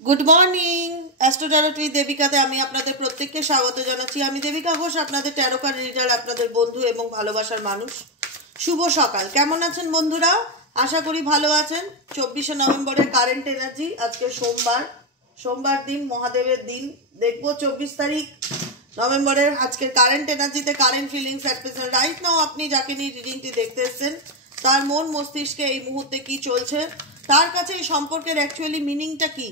Good morning astro tarot with দেবিকাতে আমি আপনাদের প্রত্যেককে স্বাগত জানাচ্ছি। আমি দেবিকা ঘোষ, আপনাদের ট্যারো কার্ড রিডার, আপনাদের বন্ধু এবং ভালোবাসার মানুষ। শুভ সকাল। কেমন আছেন বন্ধুরা? আশা করি ভালো আছেন। 24শে নভেম্বরের কারেন্ট এনার্জি। আজকে সোমবার দিন, মহাদেবের দিন। দেখবো 24 তারিখ নভেম্বরের আজকের কারেন্ট এনার্জিতে, current feelings at present right now আপনি যাকে নিয়ে রিডিংটি দেখতে এসেছেন তার মন মস্তিষ্কে এই মুহূর্তে কি চলছে, তার কাছে এই সম্পর্কের অ্যাকচুয়ালি মিনিংটা কি,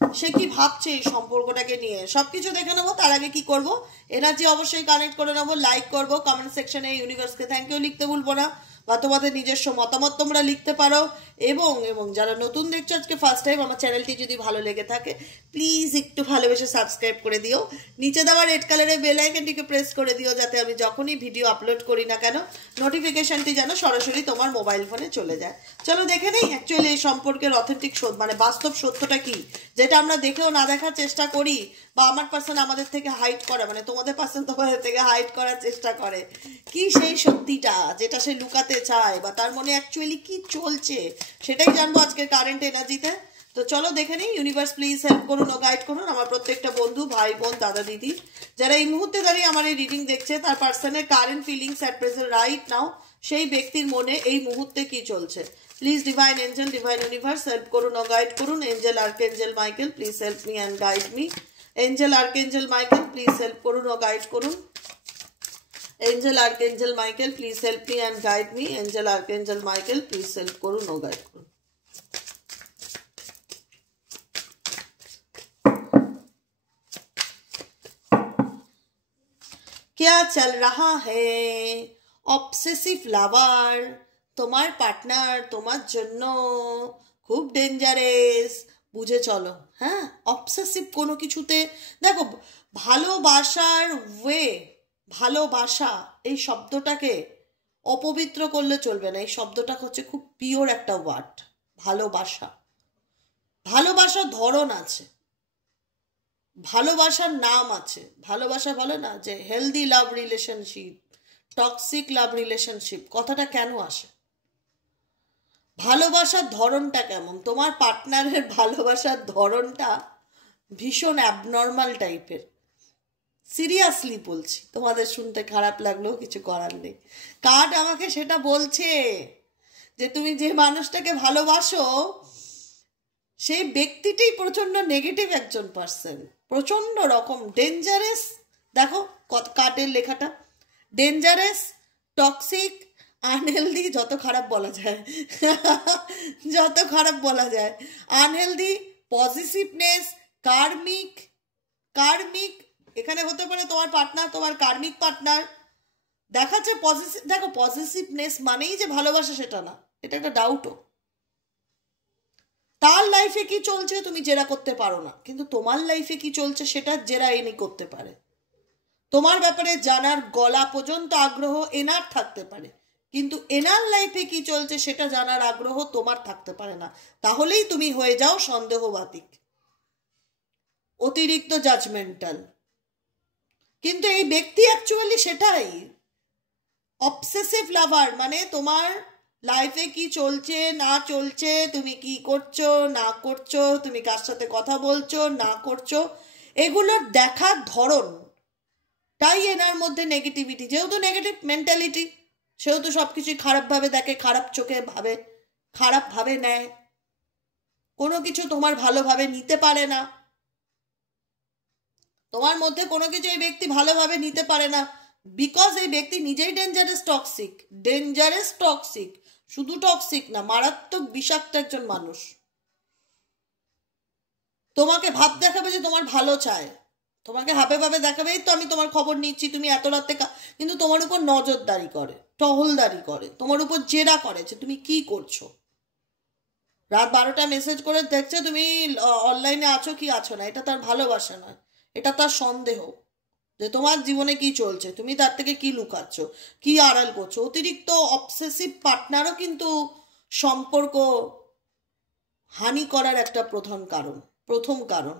সে কি ভাবছে এই সম্পর্কটাকে নিয়ে, সবকিছু দেখে নেবো। তার আগে কি করব, এনার্জি অবশ্যই কানেক্ট করে নেবো, লাইক করব, কমেন্ট সেকশনে ইউনিভার্সকে থ্যাংক ইউ লিখতে ভুলবো না, বা তোমাদের নিজস্ব মতামত তোমরা লিখতে পারো। এবং যারা নতুন দেখছো আজকে ফার্স্ট টাইম, আমার চ্যানেলটি যদি ভালো লেগে থাকে প্লিজ একটু ভালোবেসে সাবস্ক্রাইব করে দিও। নিচে দেওয়া রেড কালারের বেল আইকনটিকে প্রেস করে দিও, যাতে আমি যখনই ভিডিও আপলোড করি না কেন নোটিফিকেশনটি যেন সরাসরি তোমার মোবাইল ফোনে চলে যায়। চলো দেখে নেই অ্যাকচুয়ালি এই সম্পর্কের অথেন্টিক মানে বাস্তব সত্যটা কি, যেটা আমরা দেখেও না দেখার চেষ্টা করি, বা আমার পার্সন আমাদের থেকে হাইড করা, মানে তোমাদের পার্সন তোমাদের থেকে হাইড করার চেষ্টা করে। কি সেই সত্যিটা যেটা সে লুকাতে চায়, বা তার মনে অ্যাকচুয়ালি কি চলছে, সেটাই জানবো আজকের কারেন্ট এনার্জিতে। তো চলো দেখে নিই। ইউনিভার্স প্লিজ হেল্প করুন ও গাইড করুন আমার প্রত্যেকটা বন্ধু, ভাই বোন, দাদা দিদি, যারা এই মুহূর্তে দাঁড়িয়ে আমার এই রিডিং দেখছে, তার পার্সনের current feelings at present right now, সেই ব্যক্তির মনে এই মুহূর্তে কি চলছে। Please divine angel, divine universe help করুন ও গাইড করুন। Angel archangel Michael please help me and guide me. Angel archangel Michael please help করুন ও গাইড করুন। Angel archangel Michael please help me and guide me. Angel archangel Michael please help করুন ও guide করুন। क्या चल रहा है? অবসেসিভ লাভার, তোমার পার্টনার তোমার জন্য খুব ডেঞ্জারাস, বুঝে চলো। হ্যাঁ, অবসেসিভ কোনো কিছুতে দেখো, ভালোবাসার ভালোবাসা এই শব্দটাকে অপবিত্র করলে চলবে না। এই শব্দটা হচ্ছে খুব পিওর একটা ওয়ার্ড। ভালোবাসার ধরন আছে, ভালোবাসার নাম আছে। ভালোবাসা বলে না যে হেলদি লাভ রিলেশনশিপ, টক্সিক লাভ রিলেশনশিপ, কথাটা কেন আসে? ভালোবাসার ধরনটা কেমন? তোমার পার্টনারের ভালোবাসার ধরনটা ভীষণ অ্যাবনর্মাল টাইপের। সিরিয়াসলি বলছি, তোমাদের শুনতে খারাপ লাগলেও কিছু করার নেই। কার্ড আমাকে সেটা বলছে যে তুমি যে মানুষটাকে ভালোবাসো সেই ব্যক্তিটাই প্রচণ্ড নেগেটিভ একজন পার্সন, প্রচণ্ড রকম ডেঞ্জারাস। দেখো কার্ডের লেখাটা, ডেঞ্জারাস, টক্সিক, আনহেলদি, যত খারাপ বলা যায় যত খারাপ বলা যায়, আনহেলদি, পজিটিভনেস, কার্মিক। এখানে হতে পারে তোমার পার্টনার, তোমার কার্মিক পার্টনার দেখাচ্ছে পজিটিভ। দেখো, পজিটিভনেস মানেই যে ভালোবাসা সেটা না, এটা একটা ডাউটও। তার লাইফে কি চলছে তুমি জেরা করতে পারো না, কিন্তু তোমার লাইফে কি চলছে সেটা জেরা এনে করতে পারে। তোমার ব্যাপারে জানার গলা পর্যন্ত আগ্রহ এনার থাকতে পারে, কিন্তু এনার লাইফে কি চলছে সেটা জানার আগ্রহ তোমার থাকতে পারে না। তাহলেই তুমি হয়ে যাও সন্দেহবাতিক, অতিরিক্ত জাজমেন্টাল। কিন্তু এই ব্যক্তি অ্যাকচুয়ালি সেটাই, অবসেসিভ লাভার। মানে তোমার লাইফে কি চলছে না চলছে, তুমি কি করছো না করছো, তুমি কার সাথে কথা বলছো না করছো, এগুলোর দেখার ধরন তাই এনার মধ্যে নেগেটিভিটি। যেহেতু নেগেটিভ মেন্টালিটি, সেহেতু সবকিছুই খারাপভাবে দেখে, খারাপ চোখে ভাবে, খারাপভাবে নেয়, কোনো কিছু তোমার ভালোভাবে নিতে পারে না। তোমার মধ্যে কোনো কিছু এই ব্যক্তি ভালোভাবে নিতে পারে না, বিকজ এই ব্যক্তি নিজেই ডেঞ্জারাস টক্সিক, শুধু টক্সিক না, মারাত্মক বিষাক্ত একজন মানুষ। তোমাকে ভাব দেখাবে যে তোমার ভালো চায়, তোমাকে হাবে ভাবে দেখাবে এই তো আমি তোমার খবর নিচ্ছি, তুমি এত রাতে, কিন্তু তোমার উপর নজরদারি করে, টহলদারি করে, তোমার উপর জেরা করে যে তুমি কি করছো। রাত 12টা মেসেজ করে দেখছে তুমি অনলাইনে আছো কি আছো না, এটা তার ভালোবাসা নয়, এটা তার সন্দেহ যে তোমার জীবনে কি চলছে, তুমি তার থেকে কি লুকাচ্ছ, কি আড়াল করছো। অতিরিক্ত অবসেসিভ পার্টনারও কিন্তু সম্পর্ক হানি করার একটা প্রথম কারণ।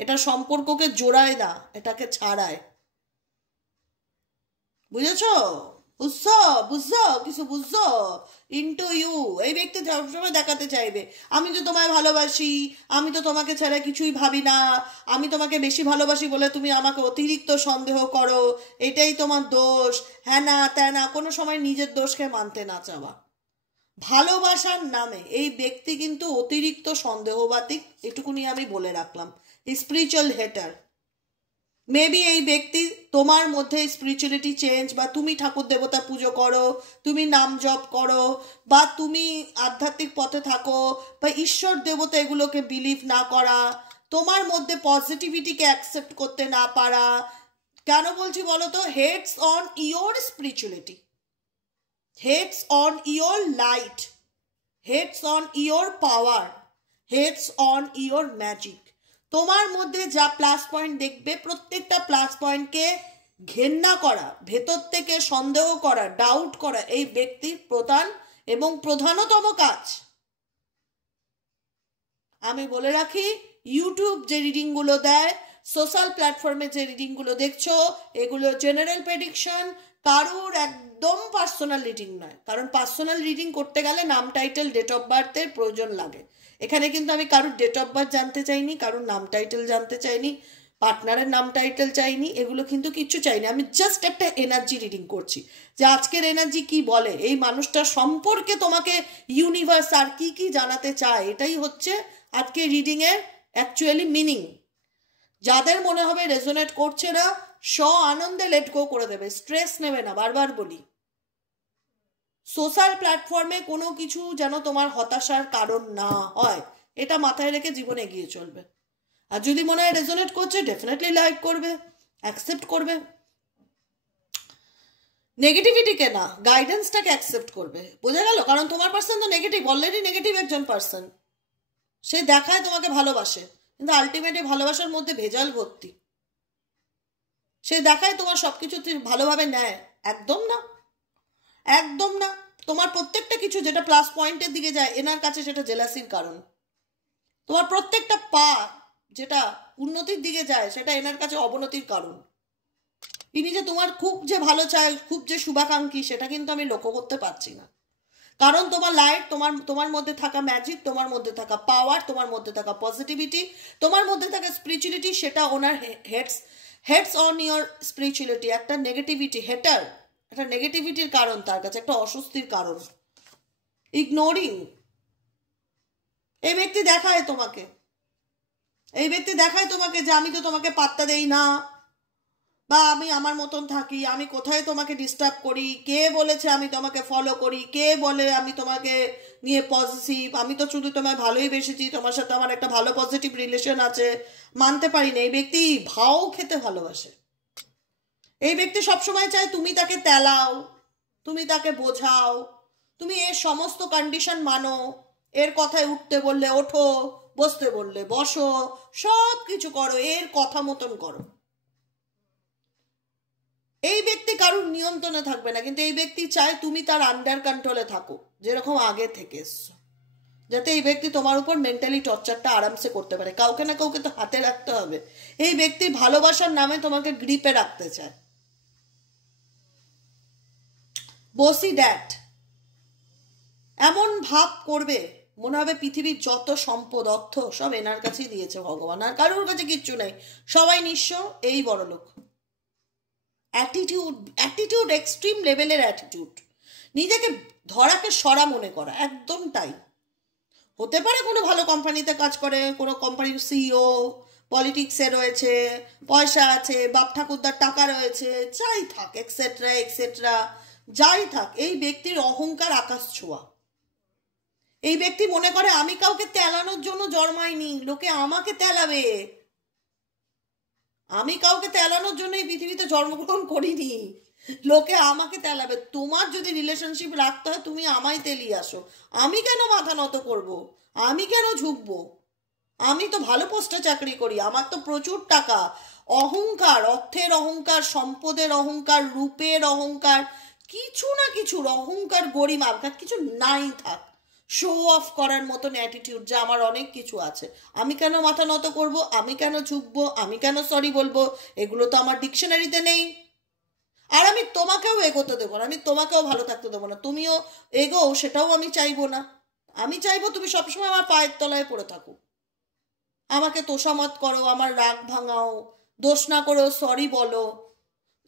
এটা সম্পর্ককে জোড়ায় না, এটাকে ছাড়ায়। বুঝেছো? বুঝছো? বুঝছো? কিছু বুঝছো? ইন্টু ইউ এই ব্যক্তি সবসময় দেখাতে চাইবে আমি তো তোমায় ভালোবাসি, আমি তো তোমাকে ছাড়া কিছুই ভাবি না, আমি তোমাকে বেশি ভালোবাসি বলে তুমি আমাকে অতিরিক্ত সন্দেহ করো, এটাই তোমার দোষ, হ্যাঁ না ত্যাঁ না, কোনো সময় নিজের দোষকে মানতে না চাওয়া। ভালোবাসার নামে এই ব্যক্তি কিন্তু অতিরিক্ত সন্দেহবাতিক, এটুকুনি আমি বলে রাখলাম। স্পিরিচুয়াল হেটার। মেবি এই ব্যক্তি তোমার মধ্যে স্পিরিচুয়ালিটি চেঞ্জ, বা তুমি ঠাকুর দেবতা পুজো করো, তুমি নাম জপ করো, বা তুমি আধ্যাত্মিক পথে থাকো, বা ঈশ্বর দেবতা এগুলোকে বিলিভ না করা, তোমার মধ্যে পজিটিভিটিকে অ্যাকসেপ্ট করতে না পারা। কেন বলছি বলো তো? Heads on your spirituality, heads on your light, heads on your power, heads on your magic. তোমার মধ্যে যা প্লাস পয়েন্ট দেখবে, প্রত্যেকটা প্লাস পয়েন্টকে ঘেন্না করা, ভেতর থেকে সন্দেহ করা, ডাউট করা এই ব্যক্তির প্রধান এবং প্রধানতম কাজ। আমি বলে রাখি, ইউটিউব যে রিডিংগুলো দেয়, সোশ্যাল প্ল্যাটফর্মে যে রিডিংগুলো দেখছো, এগুলো জেনারেল প্রেডিকশন, কারোর একদম পার্সোনাল রিডিং নয়। কারণ পার্সোনাল রিডিং করতে গেলে নাম, টাইটেল, ডেট অফ বার্থের প্রয়োজন লাগে। এখানে কিন্তু আমি কারোর ডেট অফ বার্থ জানতে চাইনি, কারোর নাম টাইটেল জানতে চাইনি, পার্টনারের নাম টাইটেল চাইনি, এগুলো কিন্তু কিচ্ছু চাইনি। আমি জাস্ট একটা এনার্জি রিডিং করছি, যে আজকের এনার্জি কি বলে, এই মানুষটার সম্পর্কে তোমাকে ইউনিভার্স আর কি কি জানাতে চায়, এটাই হচ্ছে আজকে রিডিংয়ের অ্যাকচুয়ালি মিনিং। যাদের মনে হবে রেজোনেট করছে না, আনন্দে লেট গো করে দেবে, স্ট্রেস নেবে না। বারবার বলি, সোশ্যাল প্ল্যাটফর্মে কোনো কিছু যেন তোমার হতাশার কারণ না হয়, এটা মাথায় রেখে জীবনে এগিয়ে চলবে। আর যদি মনে হয় রেজোনেট করছে, ডেফিনেটলি লাইক করবে, অ্যাকসেপ্ট করবে। নেগেটিভিটিকে না, গাইডেন্সটাকে অ্যাকসেপ্ট করবে। বোঝা গেল? কারণ তোমার পার্সন তো নেগেটিভ, অলরেডি নেগেটিভ একজন পার্সন। সে দেখায় তোমাকে ভালোবাসে, কিন্তু আলটিমেটলি ভালোবাসার মধ্যে ভেজাল ভর্তি। সে দেখায় তোমার সবকিছু ভালোভাবে নেয়, একদম না, একদম না। তোমার প্রত্যেকটা কিছু যেটা প্লাস পয়েন্টের দিকে যায়, এনার কাছে সেটা জেলাসির কারণ। তোমার প্রত্যেকটা পা যেটা উন্নতির দিকে যায়, সেটা এনার কাছে অবনতির কারণ। ইনি যে তোমার খুব যে ভালো চায়, খুব যে শুভাকাঙ্ক্ষী, সেটা কিন্তু আমি লক্ষ্য করতে পারছি না। কারণ তোমার লাইট, তোমার মধ্যে থাকা ম্যাজিক, তোমার মধ্যে থাকা পাওয়ার, তোমার মধ্যে থাকা পজিটিভিটি, তোমার মধ্যে থাকা স্পিরিচুয়ালিটি, সেটা ওনার হেডস অন ইয়োর স্পিরিচুয়ালিটি। একটা নেগেটিভিটি হেটার, একটা নেগেটিভিটির কারণ তার কাছে, একটা অস্বস্তির কারণ। ইগনোরিং। এই ব্যক্তি দেখায় তোমাকে, এই ব্যক্তি দেখায় তোমাকে যে আমি তো তোমাকে পাত্তা দেই না, বা আমি আমার মতন থাকি, আমি কোথায় তোমাকে ডিস্টার্ব করি, কে বলেছে আমি তোমাকে ফলো করি, কে বলে আমি তোমাকে নিয়ে পজিটিভ, আমি তো শুধু তোমায় ভালোই বেসেছি, তোমার সাথে আমার একটা ভালো পজিটিভ রিলেশন আছে, মানতে পারি না। এই ব্যক্তি ভাও খেতে ভালোবাসে। এই ব্যক্তি সবসময় চায় তুমি তাকে তেলাও, তুমি তাকে বোঝাও, তুমি এর সমস্ত কন্ডিশন মানো, এর কথায় উঠতে বললে ওঠো, বসতে বললে বসো, সব কিছু করো, এর কথা মতন করো। এই ব্যক্তি কারোর নিয়ন্ত্রণে থাকবে না, কিন্তু এই ব্যক্তি চায় তুমি তার আন্ডার কন্ট্রোলে থাকো, যেরকম আগে থেকে এসছো, যাতে এই ব্যক্তি তোমার উপর মেন্টালি টর্চারটা আরামসে করতে পারে। কাউকে না কাউকে তো হাতে রাখতে হবে। এই ব্যক্তি ভালোবাসার নামে তোমাকে গ্রিপে রাখতে চায়। বসি ড্যাট, এমন ভাব করবে মনে হবে পৃথিবীর যত সম্পদ, অর্থ সব এনার কাছেই দিয়েছে ভগবান, আর কারোর কাছে কিচ্ছু নেই, সবাই নিঃস্ব, এই বড় লোক। অ্যাটিটিউড এক্সট্রিম লেভেলের অ্যাটিটিউড, নিজেকে ধরাকে সরা মনে করা, একদম তাই। হতে পারে কোনো ভালো কোম্পানিতে কাজ করে, কোনো কোম্পানির সিইও, পলিটিক্সে রয়েছে, পয়সা আছে, বাপ ঠাকুরদার টাকা রয়েছে, যাই থাক, এক্সেট্রা এক্সেট্রা, যাই থাক, এই ব্যক্তির অহংকার আকাশ ছোঁয়া। এই ব্যক্তি মনে করে আমি কাউকে তেলানোর জন্য জন্মাইনি, লোকে আমাকে তেলাবে, আমি কাউকে তেলানোর জন্য এই পৃথিবীতে জন্মগ্রহণ করিনি, লোকে আমাকে তেলাবে। তোমার যদি রিলেশনশিপ রাখতে হয়, তুমি আমায় তেলিয়ে আসো, আমি কেন মাথা নত করব, আমি কেন ঝুঁকবো, আমি তো ভালো পোস্টে চাকরি করি, আমার তো প্রচুর টাকা। অহংকার, অর্থের অহংকার, সম্পদের অহংকার, রূপের অহংকার, কিছু না কিছুর অহংকার, গরিমা, কিছু নাই থাক, শো অফ করার মতন অ্যাটিটিউড, যে আমার অনেক কিছু আছে, আমি কেন মাথা নত করব, আমি কেন ঝুঁকবো, আমি কেন সরি বলবো, এগুলো তো আমার ডিকশনারিতে নেই। আর আমি তোমাকেও এগোতে দেবো না, আমি তোমাকেও ভালো থাকতে দেবো না, তুমিও এগোও সেটাও আমি চাইবো না। আমি চাইবো তুমি সবসময় আমার পায়ের তলায় পড়ে থাকো, আমাকে তোষামত করো, আমার রাগ ভাঙাও, দোষ না করো সরি বলো।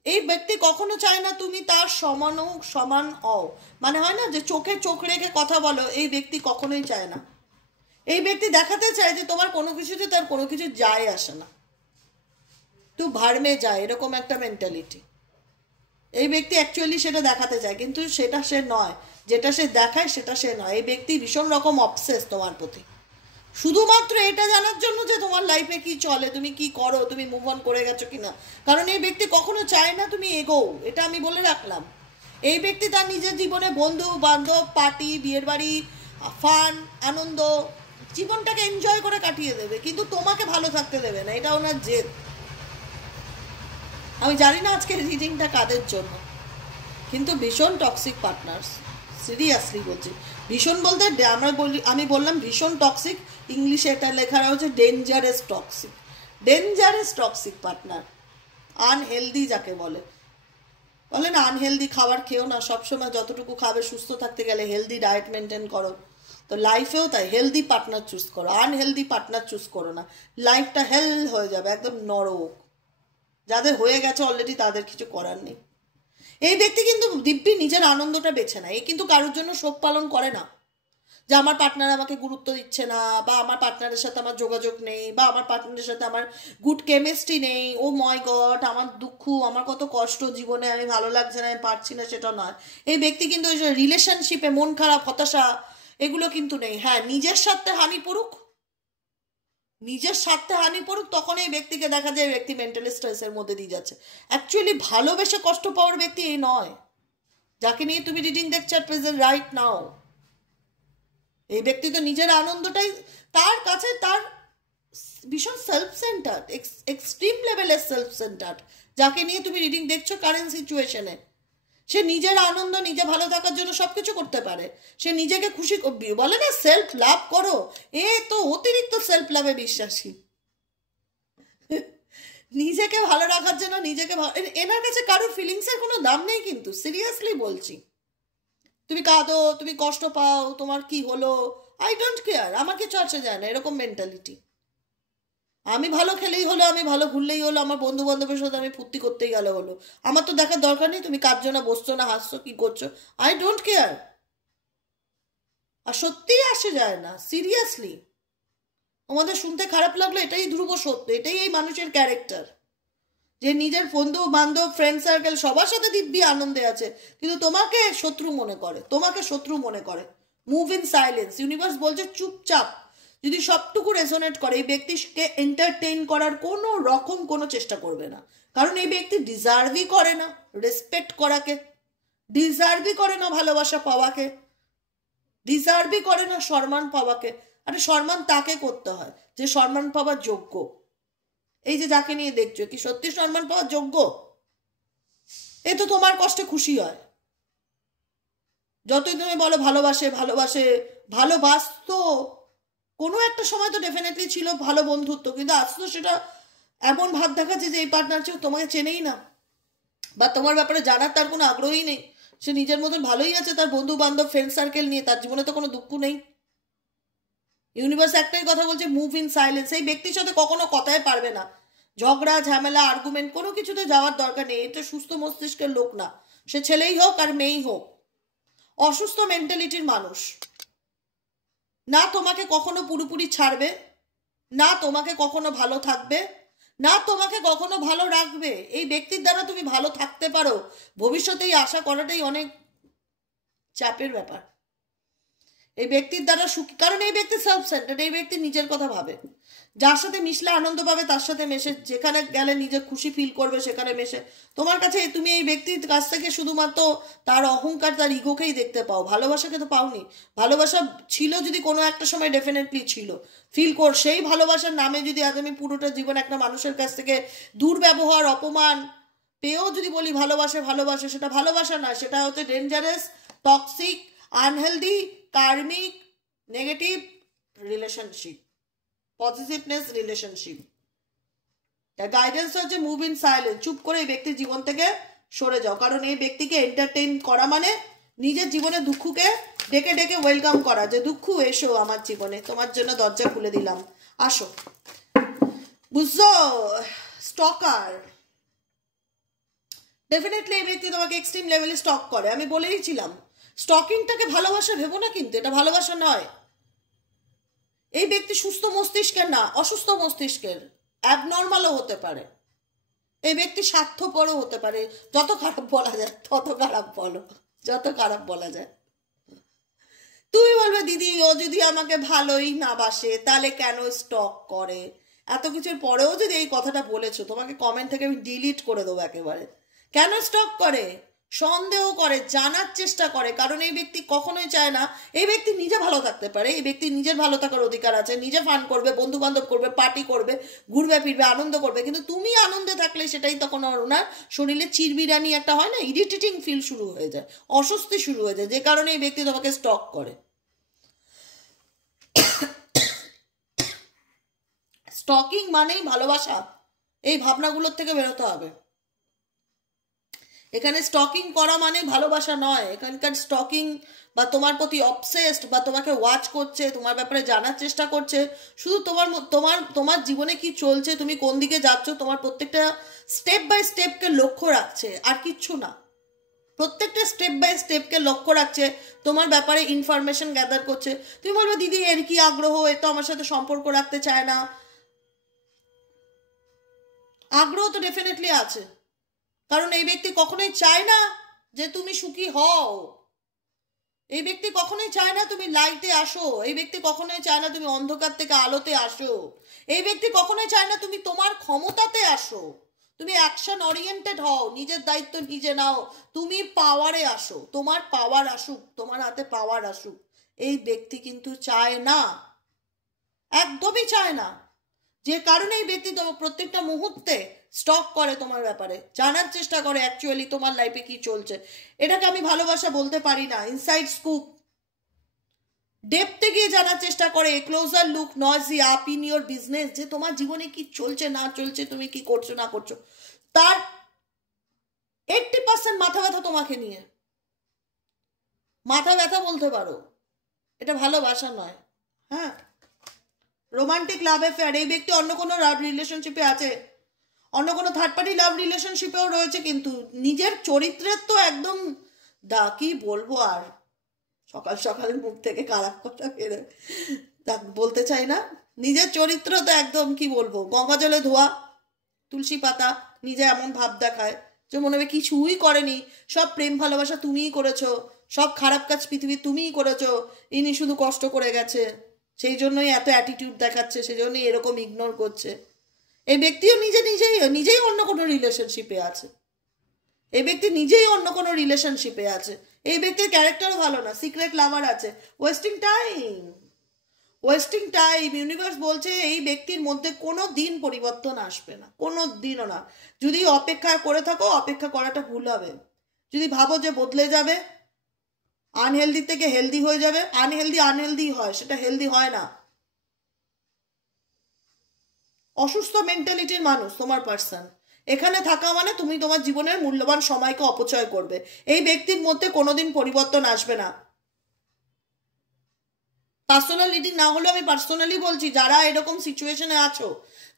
এই ব্যক্তি কখনো চায় না তুমি তার সমান হও, মানে হয় না যে চোখে চোখ রেখে কথা বলো, এই ব্যক্তি কখনোই চায় না। এই ব্যক্তি দেখাতে চায় যে তোমার কোনো কিছুতে তার কোনো কিছু যায় আসে না, তুই ভাড়মে যায়, এরকম একটা মেন্টালিটি। এই ব্যক্তি অ্যাকচুয়ালি সেটা দেখাতে চায়, কিন্তু সেটা সে নয়, যেটা সে দেখায় সেটা সে নয়। এই ব্যক্তি ভীষণ রকম অবসেস তোমার প্রতি, শুধুমাত্র এটা জানার জন্য যে তোমার লাইফে কি চলে, তুমি কি করো, তুমি মুভ অন করে গেছো কিনা। কারণ এই ব্যক্তি কখনো চায় না তুমি এগোও, এটা আমি বলে রাখলাম। এই ব্যক্তি তার নিজের জীবনে বন্ধু বান্ধব, পার্টি, বিয়ের বাড়ি, ফান, আনন্দ, জীবনটাকে এনজয় করে কাটিয়ে দেবে, কিন্তু তোমাকে ভালো থাকতে দেবে না, এটা ওনার জেদ। আমি জানি না আজকের রিডিংটা কাদের জন্য, কিন্তু ভীষণ টক্সিক পার্টনার্স, সিরিয়াসলি বলছি। ভীষণ বলতে আমি বললাম ভীষণ টক্সিক, ইংলিশে এটা লেখা রয়েছে dangerous toxic. Dangerous toxic partner, unhealthy যাকে বলে না, আনহেলদি খাবার খেও না, সবসময় যতটুকু খাবে, সুস্থ থাকতে গেলে হেলদি ডায়েট মেনটেন করো। তো লাইফেও তাই হেলদি পার্টনার চুজ করো, আনহেলদি পার্টনার চুজ করো না, লাইফটা হেল হয়ে যাবে, একদম নরক। যাদের হয়ে গেছে অলরেডি তাদের কিছু করার নেই। এই ব্যক্তি কিন্তু দিব্যি নিজের আনন্দটা বেছে নেয়, কিন্তু কারোর জন্য শোক পালন করে না যে আমার পার্টনার আমাকে গুরুত্ব দিচ্ছে না, বা আমার পার্টনারের সাথে আমার যোগাযোগ নেই, বা আমার পার্টনারের সাথে আমার গুড কেমিস্ট্রি নেই, ও মাই গড আমার দুঃখ, আমার কত কষ্ট জীবনে, আমি ভালো লাগছে না, আমি পারছি না, সেটা নয়। এই ব্যক্তি কিন্তু ওই রিলেশনশিপে মন খারাপ, হতাশা, এগুলো কিন্তু নেই। হ্যাঁ, নিজের স্বার্থে হানি পড়ুক, তখন এই ব্যক্তিকে দেখা যায় ব্যক্তি মেন্টালি স্ট্রেসের মধ্যে দিয়ে যাচ্ছে। অ্যাকচুয়ালি ভালোবেসে কষ্ট পাওয়ার ব্যক্তি এই নয় যাকে নিয়ে তুমি রিডিং দেখছো প্রেজেন্ট রাইট নাও। এই ব্যক্তি তো নিজের আনন্দটাই তার কাছে, তার ভীষণ সেলফ সেন্টার্ড, এক্সট্রিম লেভেলের সেলফ সেন্টার্ড, যাকে নিয়ে তুমি রিডিং দেখছো কারেন্ট সিচুয়েশনে। সে নিজের আনন্দ, নিজে ভালো থাকার জন্য সবকিছু করতে পারে, সে নিজেকে খুশি, বলে না সেলফ লাভ করো, এ তো অতিরিক্ত সেলফ লাভে বিশ্বাসী। নিজেকে ভালো রাখার জন্য এনার কাছে কারোর ফিলিংসের কোনো দাম নেই, কিন্তু সিরিয়াসলি বলছি। তুমি কাঁদো, তুমি কষ্ট পাও, তোমার কি হলো, আই ডোন্ট কেয়ার, আমার কিছু আসে যায় না, এরকম মেন্টালিটি। আমি ভালো খেলেই হলো, আমি ভালো ঘুরলেই হলো, আমার বন্ধু বান্ধবের সাথে আমি ফুর্তি করতেই গেলে হলো, আমার তো দেখার দরকার নেই তুমি কাঁদছো না, বসছো না, হাসছো, কি করছো, আই ডোন্ট কেয়ার। আর সত্যিই আসে যায় না, সিরিয়াসলি। আমাদের শুনতে খারাপ লাগলো, এটাই ধ্রুব সত্য, এটাই এই মানুষের ক্যারেক্টার, যে নিজের বন্ধু বান্ধব, ফ্রেন্ড সার্কেল সবার সাথে দিব্যি আনন্দে আছে, কিন্তু তোমাকে শত্রু মনে করে। Move in silence. ইউনিভার্স বলছে চুপচাপ, যদি সবটুকু রেজোনেট করে, এই ব্যক্তিকে এন্টারটেইন করার কোনো রকম কোনো চেষ্টা করবে না, কারণ এই ব্যক্তি ডিজার্ভই করে না রেসপেক্ট করাকে, ডিজার্ভই করে না ভালোবাসা পাওয়াকে, ডিজার্ভই করে না সম্মান পাওয়াকে। আরে সম্মান তাকে করতে হয় যে সম্মান পাওয়ার যোগ্য। এই যে যাকে নিয়ে দেখছো, কি সত্যি সম্মান পাওয়ার যোগ্য? এ তো তোমার কষ্টে খুশি হয়। যতই তুমি বলো ভালোবাসতো, কোনো একটা সময় তো ডেফিনেটলি ছিল ভালো বন্ধুত্ব, কিন্তু আজ তো সেটা এমন ভাব দেখাচ্ছে যে এই পার্টনার তোমাকে চেনেই না, বা তোমার ব্যাপারে জানার তার কোনো আগ্রহই নেই। সে নিজের মতন ভালোই আছে তার বন্ধু বান্ধব ফ্রেন্ড সার্কেল নিয়ে, তার জীবনে তো কোনো দুঃখ নেই। ইউনিভার্স একটাই কথা বলছে, মুভ ইন সাইলেন্স। এই ব্যক্তির সাথে কখনো কথাই পারবে না, ঝগড়া ঝামেলা আর্গুমেন্ট কোনো কিছুতে যাওয়ার দরকার নেই। এটা সুস্থ মস্তিষ্কের লোক না, সে ছেলেই হোক আর মেয়েই হোক, অসুস্থ মেন্টালিটির মানুষ। না তোমাকে কখনো পুরোপুরি ছাড়বে, না তোমাকে কখনো ভালো থাকবে, না তোমাকে কখনো ভালো রাখবে। এই ব্যক্তির দ্বারা তুমি ভালো থাকতে পারো, ভবিষ্যতেই আশা করাটাই অনেক চাপের ব্যাপার। এই ব্যক্তির দ্বারা সুখী, কারণ এই ব্যক্তি সেলফ সেন্টার্ড, এই ব্যক্তি নিজের কথা ভাবে, যার সাথে মিশলে আনন্দ পাবে তার সাথে মেশে, যেখানে গেলে নিজে খুশি ফিল করবে সেখানে মেশে। তোমার কাছে তুমি এই ব্যক্তির কাছ থেকে শুধুমাত্র তার অহংকার, তার ইগোকেই দেখতে পাও, ভালোবাসাকে তো পাওনি। ভালোবাসা ছিল যদি কোনো একটা সময়, ডেফিনেটলি ছিল, ফিল কর। সেই ভালোবাসার নামে যদি আজ আমি পুরোটা জীবন একটা মানুষের কাছ থেকে দুর্ব্যবহার, অপমান পেয়েও যদি বলি ভালোবাসে, সেটা ভালোবাসা নয়, সেটা হচ্ছে dangerous, toxic, unhealthy, karmic, negative relationship, positiveness relationship. Guidance হচ্ছে মুভ ইন সাইলেন্স, চুপ করে এই ব্যক্তির জীবন থেকে সরে যাও, কারণ এই ব্যক্তিকে এন্টারটেইন করা মানে নিজের জীবনে দুঃখকে ডেকে ডেকে ওয়েলকাম করা, যে দুঃখ এসো আমার জীবনে, তোমার জন্য দরজা খুলে দিলাম, আসো। বুঝছো? স্টকার, ডেফিনেটলি এই ব্যক্তি তোমাকে এক্সট্রিম লেভেলে স্টক করে। আমি বলেইছিলাম স্টকিংটাকে ভালোবাসা ভেবো না, কিন্তু এটা ভালোবাসা নয়। এই ব্যক্তি সুস্থ মস্তিষ্কের না, অসুস্থ মস্তিষ্কের, অ্যাবনর্মালও হতে পারে। এই ব্যক্তি স্বার্থপরও হতে পারে। যত খারাপ বলা যায় তত খারাপ বলো, যত খারাপ বলা যায়। তুমি বলবে দিদি ও যদি আমাকে ভালোই না বাসে তাহলে কেন স্টক করে? এত কিছুর পরেও যদি এই কথাটা বলেছো, তোমাকে কমেন্ট থেকে আমি ডিলিট করে দেবো একেবারে। কেন স্টক করে? সন্দেহ করে, জানার চেষ্টা করে, কারণ এই ব্যক্তি কখনোই চায় না। এই ব্যক্তি নিজে ভালো থাকতে পারে, এই ব্যক্তি নিজের ভালো থাকার অধিকার আছে, নিজে ফান করবে, বন্ধু বান্ধব করবে, পার্টি করবে, ঘুরবে ফিরবে, আনন্দ করবে, কিন্তু তুমি আনন্দে থাকলে সেটাই তখন ওনার শরীরে চিরবিরানি একটা হয় না, ইরিটেটিং ফিল শুরু হয়ে যায়, অস্বস্তি শুরু হয়ে যায়, যে কারণে এই ব্যক্তি তোমাকে স্টক করে। স্টকিং মানেই ভালোবাসা, এই ভাবনাগুলোর থেকে বেরোতে হবে। এখানে স্টকিং করা মানে ভালোবাসা নয়। এখানকার স্টকিং বা তোমার প্রতি অবসেসড বা তোমাকে ওয়াচ করছে, তোমার ব্যাপারে জানার চেষ্টা করছে, শুধু তোমার তোমার তোমার জীবনে কি চলছে, তুমি কোন দিকে যাচ্ছ, তোমার প্রত্যেকটা স্টেপ বাই স্টেপকে লক্ষ্য রাখছে, আর কিচ্ছু না। প্রত্যেকটা স্টেপ বাই স্টেপকে লক্ষ্য রাখছে, তোমার ব্যাপারে ইনফরমেশন গ্যাদার করছে। তুমি বলবে দিদি এর কি আগ্রহ, এ তো আমার সাথে সম্পর্ক রাখতে চায় না। আগ্রহ তো ডেফিনেটলি আছে, কারণ এই ব্যক্তি কখনোই চায় না যে তুমি সুখী হও। এই ব্যক্তি কখনোই চায় না তুমি লাইটে আসো। এই ব্যক্তি কখনোই চায় না তুমি অন্ধকার থেকে আলোতে আসো। এই ব্যক্তি কখনোই চায় না তুমি তোমার ক্ষমতাতে আসো, তুমি অ্যাকশন ওরিয়েন্টেড হও, নিজের দায়িত্ব নিজে নাও, তুমি পাওয়ারে আসো, তোমার পাওয়ার আসুক, তোমার হাতে পাওয়ার আসুক। এই ব্যক্তি কিন্তু চায় না, একদমই চায় না, যে কারণে এই ব্যক্তি তোমার প্রত্যেকটা মুহূর্তে স্টক করে, তোমার ব্যাপারে জানার চেষ্টা করে অ্যাকচুয়ালি তোমার লাইফে কি চলছে। এটাকে আমি ভালোবাসা বলতে পারি না। ইনসাইড স্কুপ, ডেপথে গিয়ে জানার চেষ্টা করে, closer look, noisy up in your business, যে তোমার জীবনে কি চলছে না চলছে, তুমি কি করছো না করছো, তার 80% মাথা ব্যথা তোমাকে নিয়ে। মাথা ব্যথা বলতে পারো, এটা ভালোবাসা নয়। হ্যাঁ, রোমান্টিক লাভ অ্যাফেয়ার, এই ব্যক্তি অন্য কোনো লাভ রিলেশনশিপে আছে, অন্য কোনো থার্ড পার্টি লাভ রিলেশনশিপেও রয়েছে, কিন্তু নিজের চরিত্রের তো একদম কি বলবো, আর সকাল সকাল মুখ থেকে খারাপ কথা বেরোয়, তা বলতে চাই না। নিজের চরিত্র তো একদম কি বলবো, গঙ্গা জলে ধোয়া তুলসী পাতা। নিজে এমন ভাব দেখায় যে মনে হবে কিছুই করেনি, সব প্রেম ভালোবাসা তুমিই করেছো, সব খারাপ কাজ পৃথিবী তুমিই করেছো, ইনি শুধু কষ্ট করে গেছে, সেই জন্যই এত অ্যাটিটিউড দেখাচ্ছে, সেই জন্যই এরকম ইগনোর করছে। এই ব্যক্তিও নিজেই অন্য কোনো রিলেশনশিপে আছে, এই ব্যক্তি নিজেই অন্য কোনো রিলেশনশিপে আছে। এই ব্যক্তির ক্যারেক্টারও ভালো না, সিক্রেট লাভার আছে। Wasting time, wasting time. Universe বলছে এই ব্যক্তির মধ্যে কোনো দিন পরিবর্তন আসবে না, কোনো দিনও না। যদি অপেক্ষা করে থাকো, অপেক্ষা করাটা ভুল হবে। যদি ভাবো যে বদলে যাবে, আনহেলদি থেকে হেলদি হয়ে যাবে, আনহেলদি হয়, সেটা হেলদি হয় না। অসুস্থ মেন্টালিটির মানুষ তোমার পার্সন। এখানে থাকা মানে তুমি তোমার জীবনের মূল্যবান সময়কে অপচয় করবে। এই ব্যক্তির মধ্যে কোনোদিন পরিবর্তন আসবে না। পার্সোনাল রিডিং না হলেও আমি পার্সোনালি বলছি, যারা এরকম সিচুয়েশনে আছো,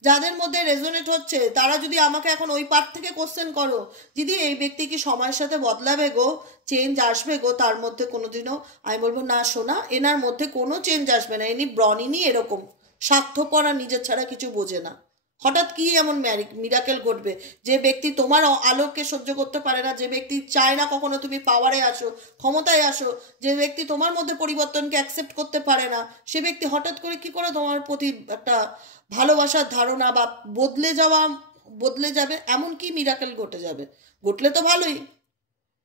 যাদের মধ্যে রেজোনেট হচ্ছে, তারা যদি আমাকে এখন ওই পার্ট থেকে কোশ্চেন করো, দিদি এই ব্যক্তি কি সময়ের সাথে বদলাবে গো, চেঞ্জ আসবে গো তার মধ্যে কোনোদিনও, আমি বলবো না সোনা, এনার মধ্যে কোনো চেঞ্জ আসবে না। ইনি ব্রনিনি এরকম স্বার্থপর, আর নিজের ছাড়া কিছু বোঝে না। হঠাৎ কি এমন মিরাকেল ঘটবে? যে ব্যক্তি তোমার আলোকে সহ্য করতে পারে না, যে ব্যক্তি চায় না কখনো তুমি পাওয়ারে আসো, ক্ষমতায় আসো, যে ব্যক্তি তোমার মধ্যে পরিবর্তনকে অ্যাকসেপ্ট করতে পারে না, সে ব্যক্তি হঠাৎ করে কি করে তোমার প্রতি একটা ভালোবাসার ধারণা বা বদলে যাবে, এমন কি মিরাকেল ঘটে যাবে? ঘটলে তো ভালোই,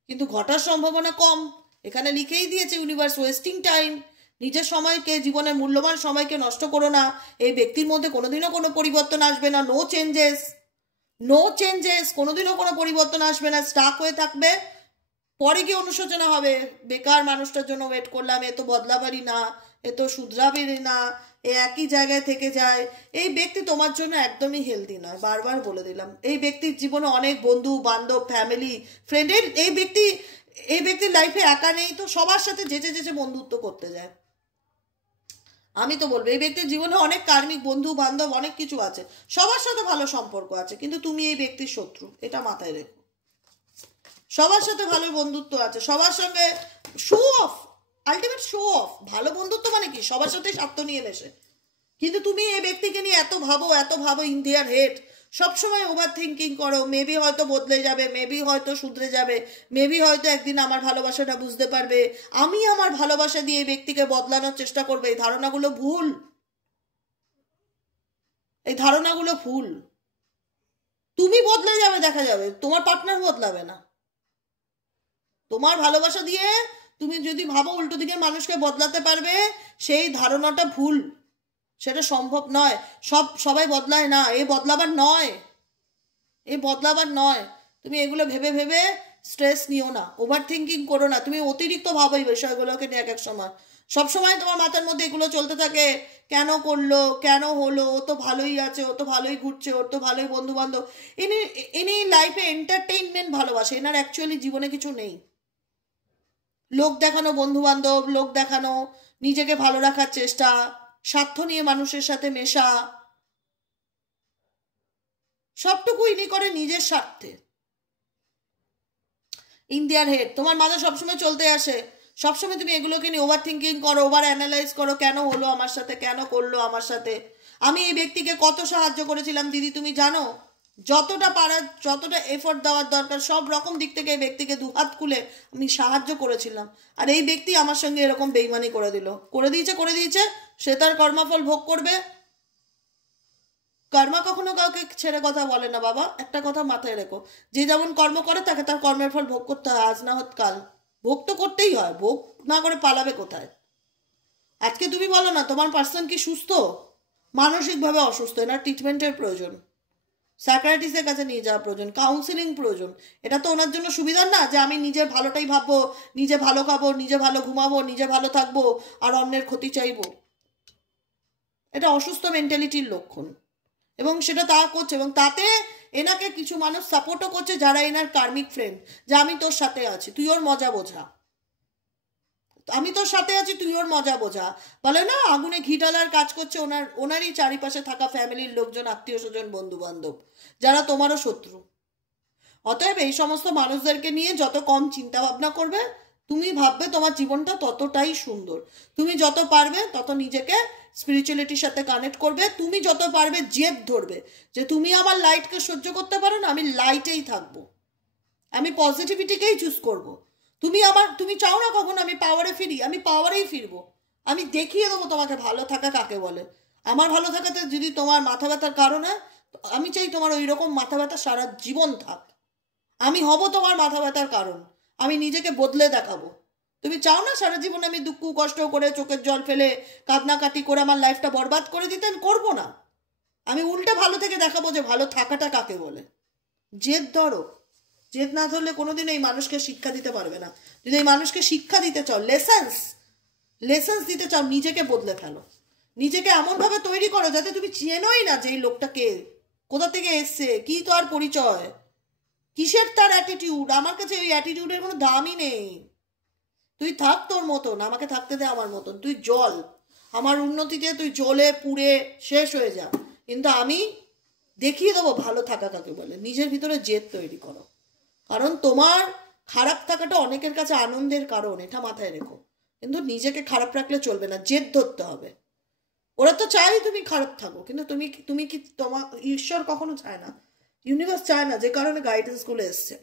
কিন্তু ঘটার সম্ভাবনা কম। এখানে লিখেই দিয়েছে ইউনিভার্স, ওয়েস্টিং টাইম। নিজের সময়কে, জীবনের মূল্যবান সময়কে নষ্ট করো না। এই ব্যক্তির মধ্যে কোনোদিনও কোনো পরিবর্তন আসবে না। নো চেঞ্জেস, কোনোদিনও কোনো পরিবর্তন আসবে না, স্টাক হয়ে থাকবে। পরে গিয়ে অনুশোচনা হবে, বেকার মানুষটার জন্য ওয়েট করলাম, এ তো বদলাবারই না, এ তো শুধরাবেরই না, এই একই জায়গায় থেকে যায়, এই ব্যক্তি তোমার জন্য একদমই হেলদি নয়। বারবার বলে দিলাম, এই ব্যক্তির জীবনে অনেক বন্ধু বান্ধব, ফ্যামিলি, ফ্রেন্ডের, এই ব্যক্তির লাইফে একা নেই তো, সবার সাথে যেচে বন্ধুত্ব করতে যায়। আমি তো বলবো এই ব্যক্তির জীবনে অনেক কার্মিক বন্ধু বান্ধব অনেক কিছু আছে, সবার সাথে ভালো সম্পর্ক আছে, কিন্তু তুমি এই ব্যক্তির শত্রু, এটা মাথায় রেখো। সবার সাথে ভালো বন্ধুত্ব আছে, সবার সঙ্গে show off, ultimate show off. ভালো বন্ধুত্ব মানে কি? সবার সাথে স্বার্থ নিয়ে মেশে। কিন্তু তুমি এই ব্যক্তিকে নিয়ে এত ভাবো ইন দেয়ার হেড, সবসময় ওভার থিঙ্কিং করো, মেবি হয়তো বদলে যাবে, মেবি হয়তো শুধরে যাবে, মেবি হয়তো একদিন আমার ভালোবাসাটা বুঝতে পারবে, আমি আমার ভালোবাসা দিয়ে এই ব্যক্তিকে বদলানোর চেষ্টা করবে। এই ধারণাগুলো ভুল, এই ধারণাগুলো ভুল। তুমি বদলে যাবে, দেখা যাবে তোমার পার্টনার বদলাবে না। তোমার ভালোবাসা দিয়ে তুমি যদি ভাবো উল্টো দিকের মানুষকে বদলাতে পারবে, সেই ধারণাটা ভুল, সেটা সম্ভব নয়। সবাই বদলায় না, এ বদলাবার নয়। তুমি এগুলো ভেবে স্ট্রেস নিও না, ওভার থিঙ্কিং করো না, তুমি অতিরিক্ত ভাবো এই বিষয়গুলোকে নিয়ে। এক সময় সবসময় তোমার মাথার মধ্যে এগুলো চলতে থাকে, কেন করলো, কেন হলো, ও তো ভালোই আছে, ও তো ভালোই ঘুরছে, ওর তো ভালোই বন্ধু বান্ধব। ইনি লাইফে এন্টারটেইনমেন্ট ভালোবাসে, এনার অ্যাকচুয়ালি জীবনে কিছু নেই। লোক দেখানো বন্ধু বান্ধব, লোক দেখানো, নিজেকে ভালো রাখার চেষ্টা, স্বার্থ নিয়ে মানুষের সাথে মেশা, সবটুকু ইনি করে নিজের স্বার্থে। ইন্ডিয়ার হেড, তোমার মাথা সবসময় চলতে আসে, সবসময় তুমি এগুলোকে নিয়ে ওভার থিঙ্কিং করো, ওভার অ্যানালাইজ করো, কেন হলো আমার সাথে, কেন করলো আমার সাথে। আমি এই ব্যক্তিকে কত সাহায্য করেছিলাম দিদি, তুমি জানো? যতটা পারার, যতটা এফোর্ট দেওয়ার দরকার, সব রকম দিক থেকে এই ব্যক্তিকে দুহাত খুলে আমি সাহায্য করেছিলাম। আর এই ব্যক্তি আমার সঙ্গে এরকম বেইমানি করে দিয়েছে। সে তার কর্মফল ভোগ করবে। কর্মা কখনো কাউকে ছেড়ে কথা বলে না বাবা, একটা কথা মাথায় রেখো, যে যেমন কর্ম করে তাকে তার কর্মের ফল ভোগ করতে হয়, আজ না হোক কাল। ভোগ তো করতেই হয়, ভোগ না করে পালাবে কোথায়? আজকে তুমি বলো না তোমার পার্সন কি সুস্থ, মানসিকভাবে অসুস্থ, এনার ট্রিটমেন্টের প্রয়োজন, সাইকিয়াট্রিস্টের কাছে নিয়ে যাওয়া প্রয়োজন, কাউন্সিলিং প্রয়োজন। এটা তো ওনার জন্য সুবিধার না যে আমি নিজের ভালোটাই ভাববো, নিজে ভালো খাবো, নিজে ভালো ঘুমাবো, নিজে ভালো থাকবো, আর অন্যের ক্ষতি চাইবো। এটা অসুস্থ মেন্টালিটির লক্ষণ, এবং সেটা তা করছে, এবং তাতে এনাকে কিছু মানুষ সাপোর্টও করছে যারা এনার কার্মিক ফ্রেন্ড, যে আমি তোর সাথে আছি, তুই ওর মজা বোঝা, আমি তোর সাথে আছি, তুই ওর মজা বোঝা। বলে না আগুনে ঘি ঢালার কাজ করছে ওনারই চারিপাশে থাকা ফ্যামিলির লোকজন, আত্মীয় স্বজন, বন্ধু বান্ধব, যারা তোমারও শত্রু। অতএব এই সমস্ত মানুষদেরকে নিয়ে যত কম চিন্তা ভাবনা করবে, তুমি ভাববে তোমার জীবনটা ততটাই সুন্দর। তুমি যত পারবে তত নিজেকে স্পিরিচুয়ালিটির সাথে কানেক্ট করবে, তুমি যত পারবে জেদ ধরবে যে তুমি আমার লাইটকে সহ্য করতে পারো না, আমি লাইটেই থাকবো, আমি পজিটিভিটিকেই চুজ করব। তুমি চাও না কখন আমি পাওয়ারে ফিরি, আমি পাওয়ারেই ফিরবো। আমি দেখিয়ে দেবো তোমাকে ভালো থাকা কাকে বলে। আমার ভালো থাকাতে যদি তোমার মাথা ব্যথার কারণ হয়, আমি চাই তোমার ওই রকম মাথা ব্যথা সারা জীবন থাক। আমি হব তোমার মাথা ব্যথার কারণ, আমি নিজেকে বদলে দেখাবো। তুমি চাও না সারা জীবন আমি দুঃখ কষ্ট করে, চোখের জল ফেলে, কান্নাকাটি করে আমার লাইফটা বরবাদ করে দিতে? আমি করবো না। আমি উল্টে ভালো থেকে দেখাবো যে ভালো থাকাটা কাকে বলে। জেদ ধরো, জেদ না ধরলে কোনোদিন এই মানুষকে শিক্ষা দিতে পারবে না। যদি এই মানুষকে শিক্ষা দিতে চাও, লেসেন্স দিতে চাও, নিজেকে বদলে ফেলো, নিজেকে এমনভাবে তৈরি করো যাতে তুমি চেনোই না যে এই লোকটা কে, কোথা থেকে এসছে, কি তার পরিচয়, কিসের তার অ্যাটিটিউড। আমার কাছে ওই অ্যাটিটিউডের কোনো দামই নেই। তুই থাক তোর মতন, আমাকে থাকতে দে আমার মতন। তুই জল, আমার উন্নতিতে তুই জ্বলে পুড়ে শেষ হয়ে যা, কিন্তু আমি দেখিয়ে দেবো ভালো থাকা কাকে বলে। নিজের ভিতরে জেদ তৈরি করো, কারণ তোমার খারাপ থাকাটা অনেকের কাছে আনন্দের কারণ, এটা মাথায় রেখো। কিন্তু নিজেকে খারাপ রাখলে চলবে না, জেদ ধরতে হবে। ওরা তো চাই তুমি খারাপ থাকো, কিন্তু তুমি কি তোমার ঈশ্বর কখনো চায় না, ইউনিভার্স চায় না, যে কারণে গাইডেন্সগুলো এসছে।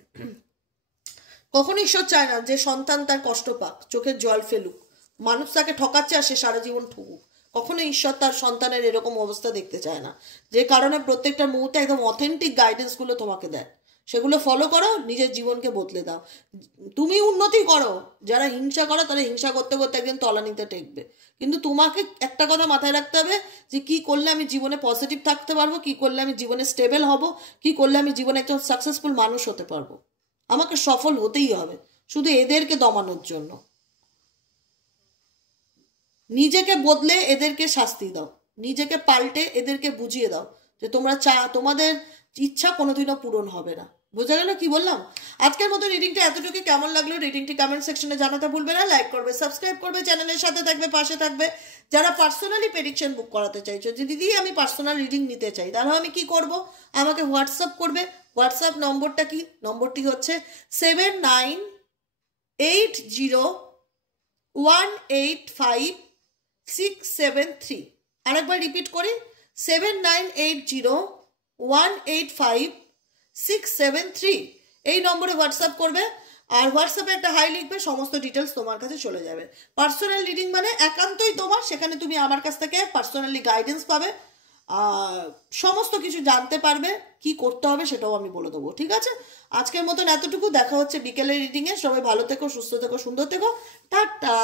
কখনো ঈশ্বর চায় না যে সন্তান তার কষ্ট পাক, চোখের জল ফেলুক, মানুষ তাকে ঠকাচ্ছে আর সে সারা জীবন ঠকুক। কখনো ঈশ্বর তার সন্তানের এরকম অবস্থা দেখতে চায় না, যে কারণে প্রত্যেকটা মুহূর্তে একদম অথেন্টিক গাইডেন্সগুলো তোমাকে দেয়, সেগুলো ফলো করো, নিজের জীবনকে বদলে দাও, তুমি উন্নতি করো। যারা হিংসা করো তারা হিংসা করতে করতে একদিন তলানিতে টেকবে। কিন্তু তোমাকে একটা কথা মাথায় রাখতে হবে যে কি করলে আমি জীবনে পজিটিভ থাকতে পারবো, কি করলে আমি জীবনে স্টেবল হব, কি করলে আমি জীবনে একজন সাকসেসফুল মানুষ হতে পারবো। আমাকে সফল হতেই হবে, শুধু এদেরকে দমানোর জন্য। নিজেকে বদলে এদেরকে শাস্তি দাও, নিজেকে পাল্টে এদেরকে বুঝিয়ে দাও যে তোমাদের ইচ্ছা কোনোদিনও পূরণ হবে না। বোঝা গেল কি বললাম? আজকের মতো রিডিংটা এতটুকু। কেমন লাগলো রিডিংটি কমেন্ট সেকশনে জানাতে ভুলবে না। লাইক করবে, সাবস্ক্রাইব করবে, চ্যানেলের সাথে থাকবে, পাশে থাকবে। যারা পার্সোনালি প্রেডিকশন বুক করাতে চাইছো যে দিদি আমি পার্সোনাল রিডিং নিতে চাই, তাহলে আমি কি করব? আমাকে হোয়াটসঅ্যাপ করবে। হোয়াটসঅ্যাপ নম্বরটা কি? নম্বরটি হচ্ছে 7980185673। আরেকবার রিপিট করি, 7980185673। এই নম্বরে হোয়াটসঅ্যাপ করবে। আর হোয়াটসঅ্যাপে একটা হাই লিখবে, সমস্ত ডিটেলস তোমার কাছে চলে যাবে। পার্সোনাল রিডিং মানে একান্তই তোমার, সেখানে তুমি আমার কাছ থেকে পার্সোনালি গাইডেন্স পাবে, সমস্ত কিছু জানতে পারবে, কি করতে হবে সেটাও আমি বলে দেবো। ঠিক আছে, আজকের মতন এতটুকু। দেখা হচ্ছে বিকেলের রিডিংয়ে। সবাই ভালো থেকো, সুস্থ থেকো, সুন্দর থেকো। টাটা।